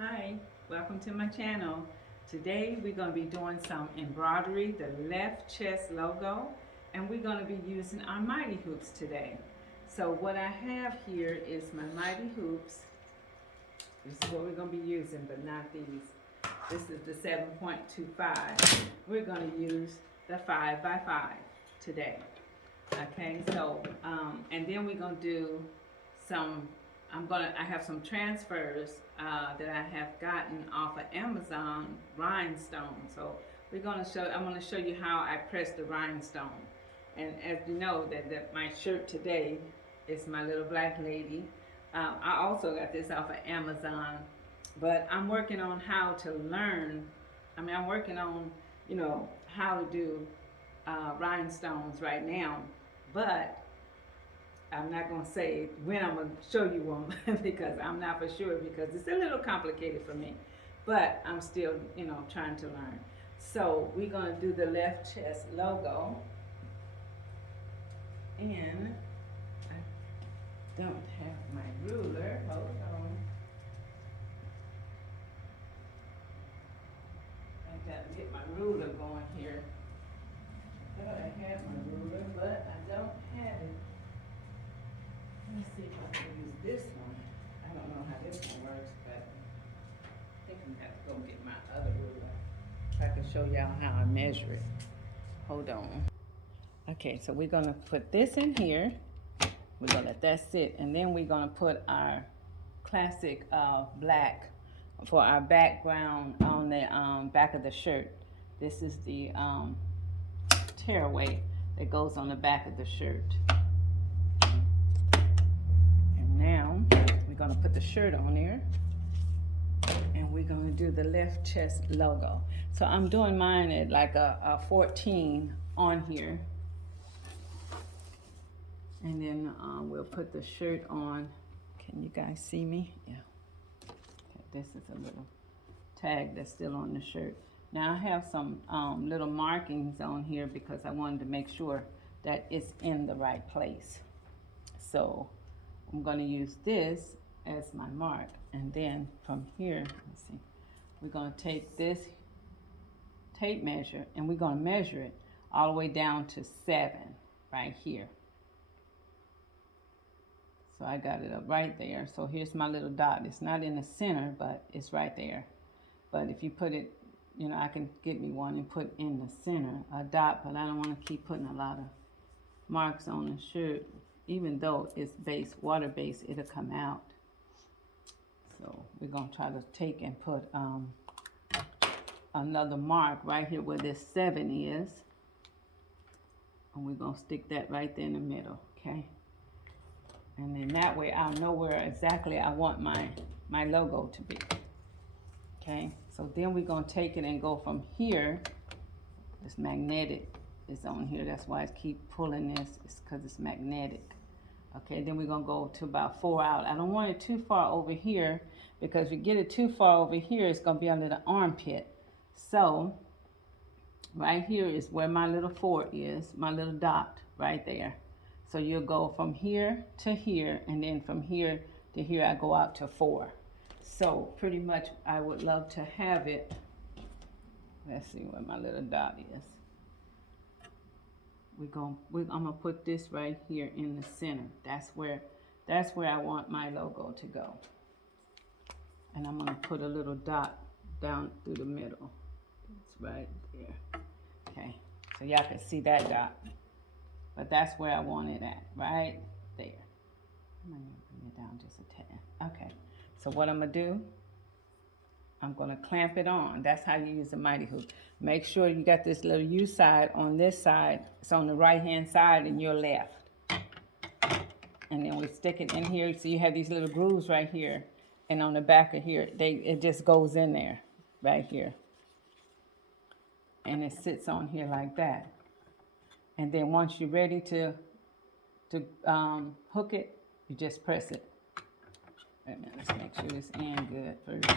Hi, welcome to my channel. Today we're going to be doing some embroidery, the left chest logo, and we're going to be using our mighty hoops today. So what I have here is my mighty hoops. This is what we're going to be using, but not these. This is the 7.25. We're going to use the 5 by 5 today. Okay, so and then we're going to do some I have some transfers that I have gotten off of Amazon rhinestones. So I'm gonna show you how I press the rhinestone. And as you know that my shirt today is my little black lady. I also got this off of Amazon, but I'm working on how to learn. I'm working on, how to do rhinestones right now, but I'm not going to say when I'm going to show you one because I'm not for sure, because it's a little complicated for me. But I'm still, trying to learn. So we're going to do the left chest logo. And I don't have my ruler. Hold on. I got to get my ruler going here. I thought I had my ruler, but I don't have it. Let me see if I can use this one. I don't know how this one works, but I think I'm gonna have to go get my other ruler. If I can show y'all how I measure it. Hold on. Okay, so we're gonna put this in here. We're gonna let that sit, and then we're gonna put our classic black for our background on the back of the shirt. This is the tearaway that goes on the back of the shirt. Now we're going to put the shirt on there, and we're going to do the left chest logo. So I'm doing mine at like a 14 on here, and then we'll put the shirt on. Can you guys see me? Yeah. Okay, this is a little tag that's still on the shirt. Now I have some little markings on here because I wanted to make sure that it's in the right place. So I'm going to use this as my mark, and then from here, let's see, we're going to take this tape measure and we're going to measure it all the way down to 7 right here. So I got it up right there. So here's my little dot. It's not in the center, but it's right there. But if you put it, I can get me one and put in the center a dot, but I don't want to keep putting a lot of marks on the shirt. Even though it's water based, it'll come out. So we're gonna try to take and put another mark right here where this 7 is. And we're gonna stick that right there in the middle, okay? And then that way I'll know where exactly I want my logo to be, okay? So then we're gonna take it and go from here. This magnetic is on here, that's why I keep pulling this, it's because it's magnetic. Okay, then we're going to go to about 4 out. I don't want it too far over here, because if you get it too far over here, it's going to be under the armpit. So, right here is where my little 4 is, my little dot right there. So you'll go from here to here, and then from here to here, I go out to 4. So, pretty much, I would love to have it. Let's see where my little dot is. I'm gonna put this right here in the center. That's where I want my logo to go. And I'm gonna put a little dot down through the middle. It's right there. Okay, so y'all can see that dot. But that's where I want it at, right there. I'm gonna bring it down just a tad. Okay, so what I'm gonna do, I'm going to clamp it on. That's how you use the mighty hoop. Make sure you got this little U side on this side. It's on the right hand side and your left. And then we stick it in here. So you have these little grooves right here. And on the back of here, it just goes in there right here. And it sits on here like that. And then once you're ready to hook it, you just press it. Wait a minute, let's make sure it's in good first.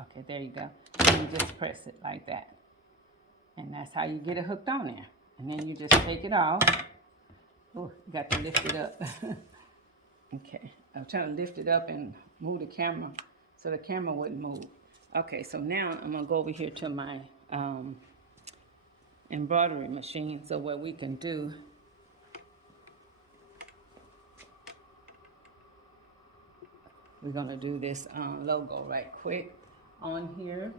Okay, there you go. And you just press it like that. And that's how you get it hooked on there. And then you just take it off. Oh, you got to lift it up. Okay, I'm trying to lift it up and move the camera so the camera wouldn't move. Okay, so now I'm gonna go over here to my embroidery machine, so what we can do, we're gonna do this logo right quick on here.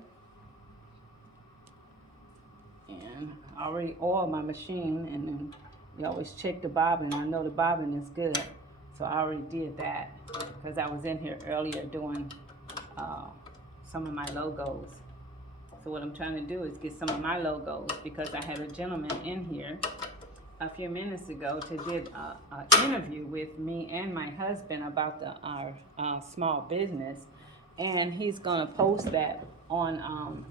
And I already oiled my machine, and then you always check the bobbin. I know the bobbin is good, so I already did that because I was in here earlier doing some of my logos. So what I'm trying to do is get some of my logos, because I had a gentleman in here a few minutes ago to did an interview with me and my husband about our small business, and he's gonna post that on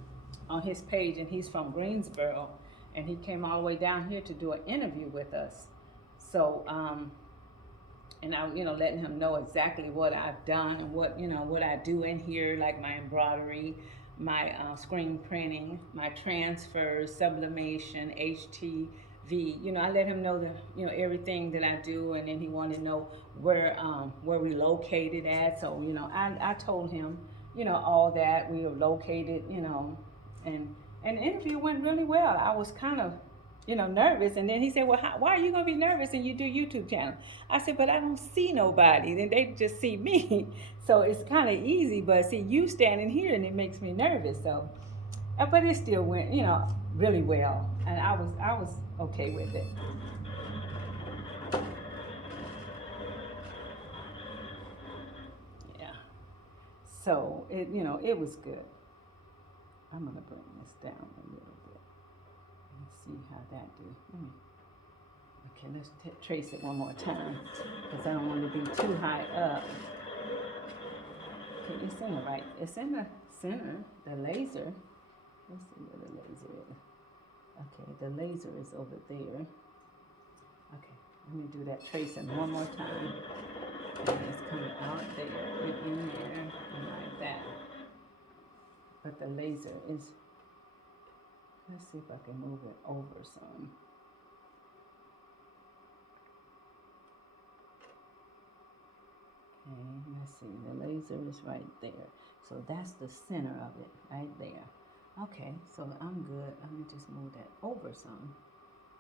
his page, and he's from Greensboro, and he came all the way down here to do an interview with us. So and I, letting him know exactly what I've done and what I do in here, like my embroidery, my screen printing, my transfers, sublimation, HTV. I let him know everything that I do, and then he wanted to know where we located at. So I told him all that we were located, and the interview went really well. I was kind of nervous, and then he said, well, why are you gonna be nervous and you do YouTube channel? I said, but I don't see nobody, then they just see me. So it's kind of easy, but see you standing here and it makes me nervous. So but it still went really well, and I was okay with it. Yeah, so it was good. I'm gonna bring this down a little bit. Let's see how that do. Okay, let's trace it one more time, because I don't want to be too high up. Okay, it's in the right. It's in the center. The laser. Let's see where the laser is. Okay, the laser is over there. Okay, let me do that tracing one more time. And it's coming out there and in there and like that. But the laser is, let's see if I can move it over some. Okay, let's see, the laser is right there. So that's the center of it, right there. Okay, so I'm good. Let me just move that over some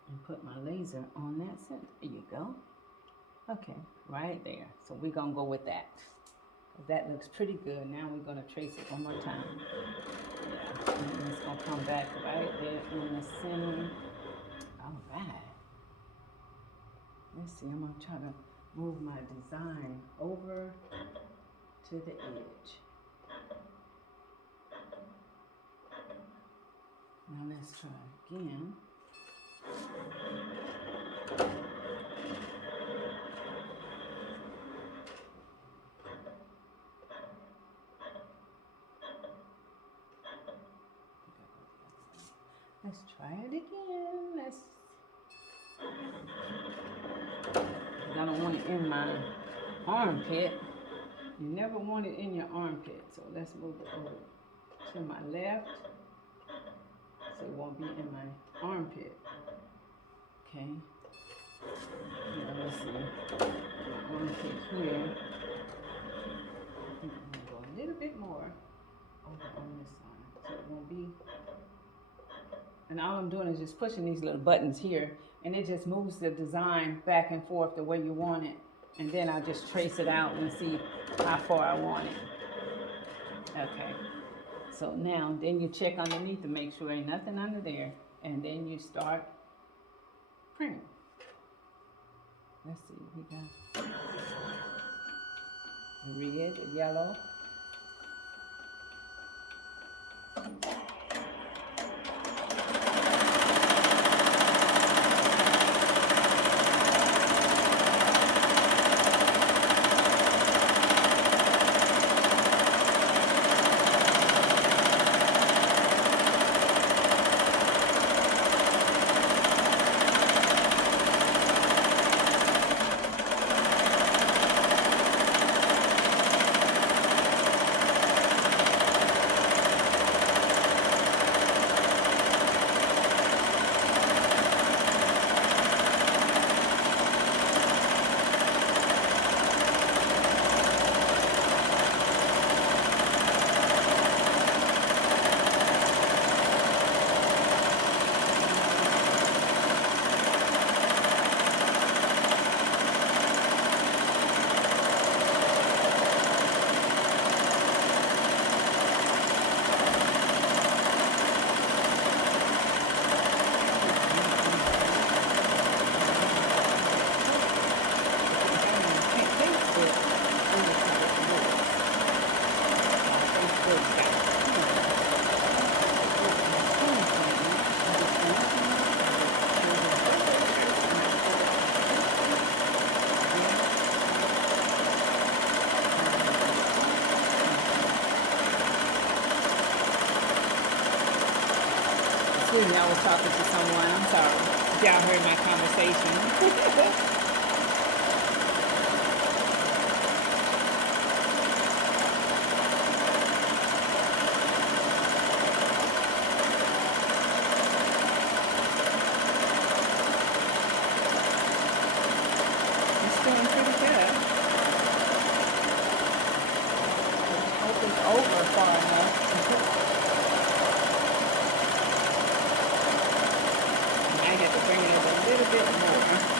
and put my laser on that center. There you go. Okay, right there. So we're gonna go with that. That looks pretty good. Now we're gonna trace it one more time. Yeah, and it's gonna come back right there in the center. All right. Let's see, I'm gonna try to move my design over to the edge. Now let's try again. Let's try it again. I don't want it in my armpit. You never want it in your armpit. So let's move it over to my left, so it won't be in my armpit. Okay. Now let's see. My armpit here. I think I'm gonna go a little bit more over on this side, so it won't be. And all I'm doing is just pushing these little buttons here, and it just moves the design back and forth the way you want it. And then I just trace it out and see how far I want it. Okay. So now, then you check underneath to make sure ain't nothing under there. And then you start printing. Let's see, we got the red, the yellow. excuse me, I was talking to someone. I'm sorry. If y'all heard my conversation. It's doing pretty good. Hope it's over far enough. I have to bring it up a little bit more.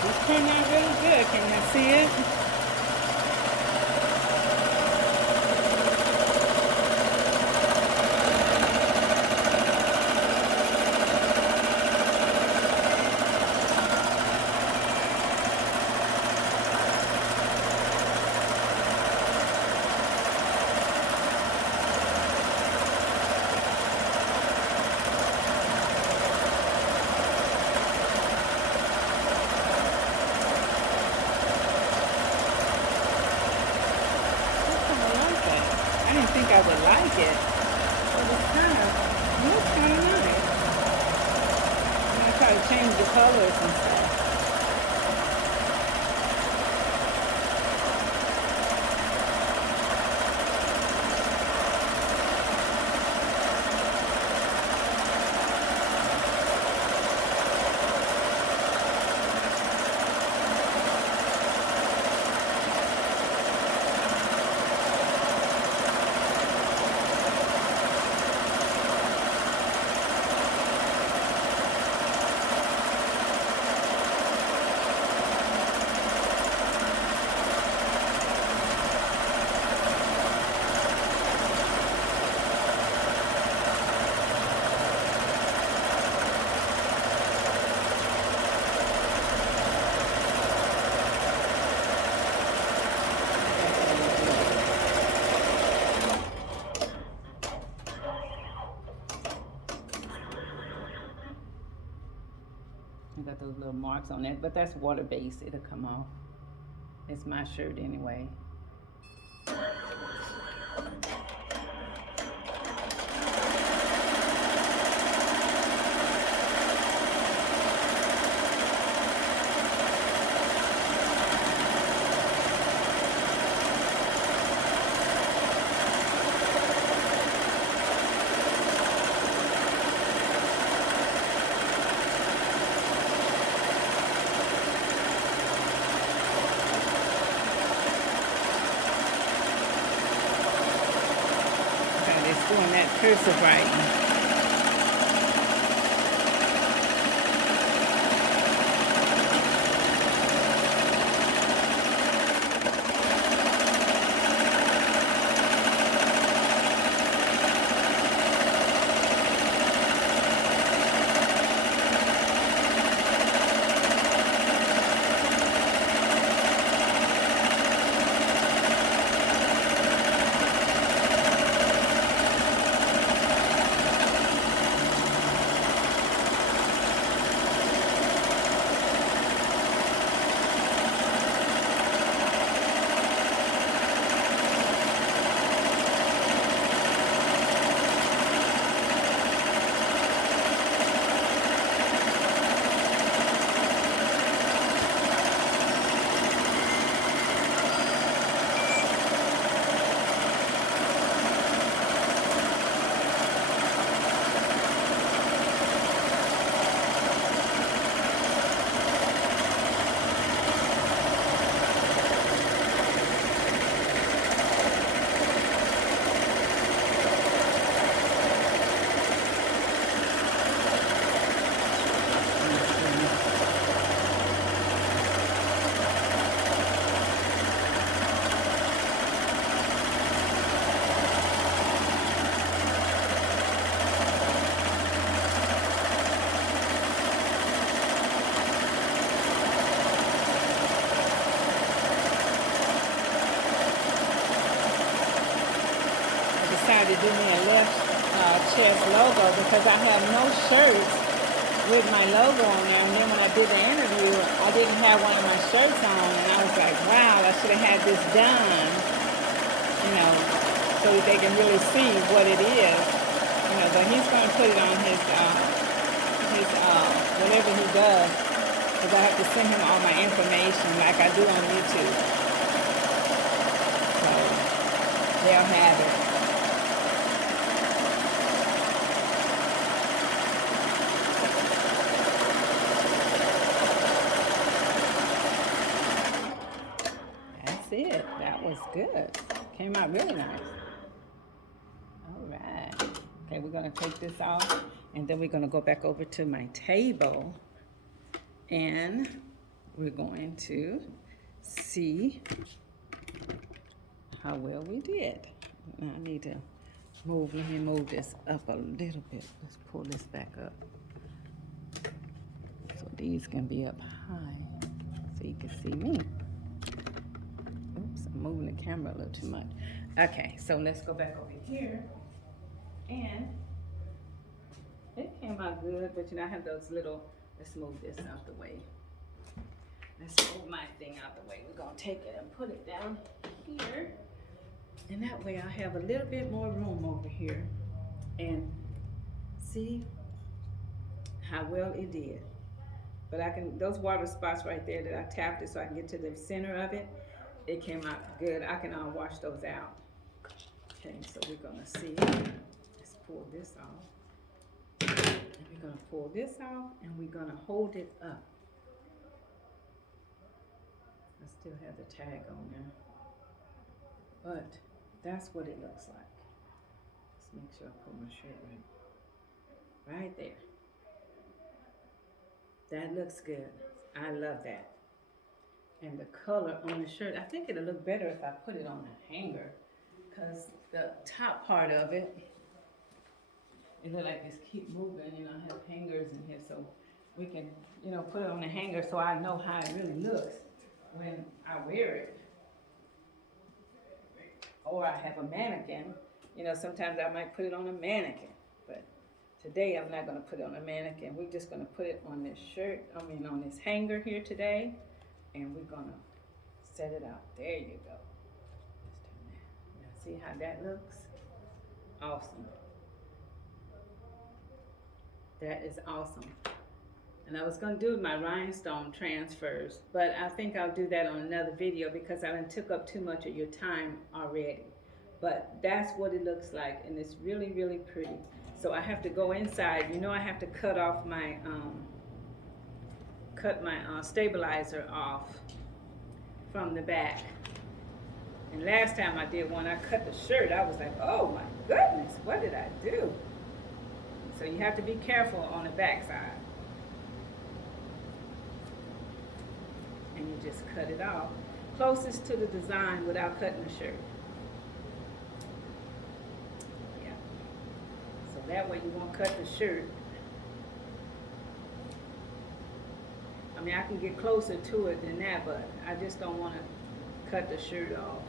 This turned out really good. Can you see it? I didn't think I would like it, but it looks kind of nice. I'm gonna try to change the colors and stuff. I got those little marks on it, but that's water based. It'll come off. It's my shirt anyway. doing that cursive writing. Decided to do me a left chest logo because I have no shirts with my logo on there. And then when I did the interview, I didn't have one of my shirts on, and I was like, wow, I should have had this done, you know, so that they can really see what it is, you know. But he's going to put it on his whatever he does, because I have to send him all my information like I do on YouTube. So they'll have it. It. That was good. Came out really nice. All right. Okay, we're going to take this off, and then we're going to go back over to my table, and we're going to see how well we did. Now I need to let me move this up a little bit. Let's pull this back up. So these can be up high so you can see me. I'm moving the camera a little too much. Okay, so let's go back over here. And it came out good, but you know, I have those little, let's move this out the way. Let's move my thing out the way. We're gonna take it and put it down here. And that way I have a little bit more room over here. And see how well it did. But I can, those water spots right there that I tapped it so I can get to the center of it, it came out good. I can wash those out. Okay, so we're gonna see. Let's pull this off. And we're gonna pull this off, and we're gonna hold it up. I still have the tag on there, but that's what it looks like. Let's make sure I put my shirt right there. That looks good. I love that. And the color on the shirt, I think it'll look better if I put it on a hanger, because the top part of it, it look like it's keep moving, you know. I have hangers in here, so we can, you know, put it on a hanger so I know how it really looks when I wear it. Or I have a mannequin, you know, sometimes I might put it on a mannequin, but today I'm not gonna put it on a mannequin. We're just gonna put it on this shirt, on this hanger here today. And we're gonna set it out. There you go. Let's turn that. Now see how that looks? Awesome. That is awesome. And I was gonna do my rhinestone transfers, but I think I'll do that on another video because I done took up too much of your time already. But that's what it looks like, and it's really, really pretty. So I have to go inside. You know, I have to cut off my stabilizer off from the back. And last time I did one, I cut the shirt. I was like, oh my goodness, what did I do? So you have to be careful on the back side. And you just cut it off closest to the design without cutting the shirt. Yeah. So that way you won't cut the shirt. I mean, I can get closer to it than that, but I just don't want to cut the shirt off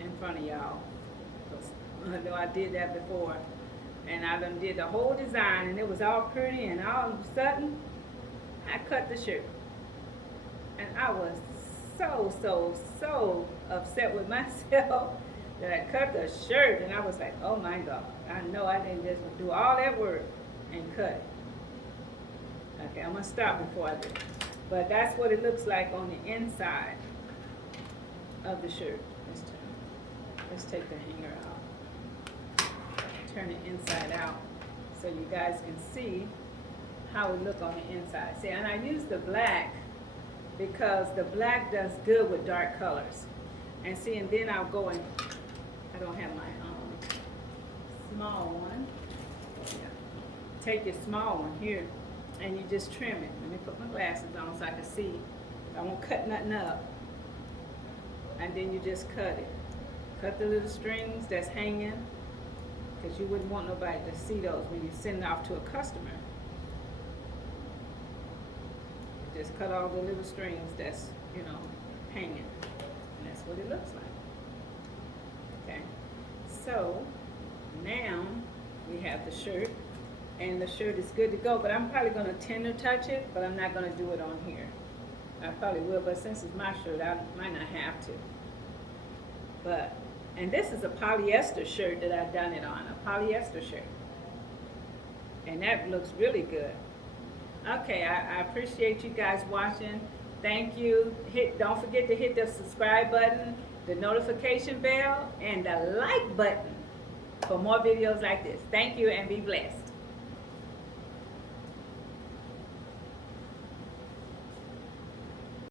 in front of y'all. I know I did that before, and I done did the whole design, and it was all pretty, and all of a sudden, I cut the shirt. And I was so upset with myself that I cut the shirt, and I was like, oh my God, I know I didn't just do all that work and cut it. Okay, I'm gonna stop before I do. But that's what it looks like on the inside of the shirt. Let's take the hanger out. Turn it inside out so you guys can see how it look on the inside. See, and I use the black because the black does good with dark colors. And see, and then I'll go and, I don't have my small one. Yeah. Take your small one here and you just trim it. Let me put my glasses on so I can see. I won't cut nothing up. And then you just cut it. Cut the little strings that's hanging, because you wouldn't want nobody to see those when you send it off to a customer. Just cut all the little strings that's, you know, hanging. And that's what it looks like. Okay. So now we have the shirt, and the shirt is good to go, but I'm probably going to tender touch it, but I'm not going to do it on here. I probably will, but since it's my shirt, I might not have to. But, and this is a polyester shirt that I've done it on, a polyester shirt. And that looks really good. Okay, I appreciate you guys watching. Thank you. Don't forget to hit the subscribe button, the notification bell, and the like button for more videos like this. Thank you and be blessed.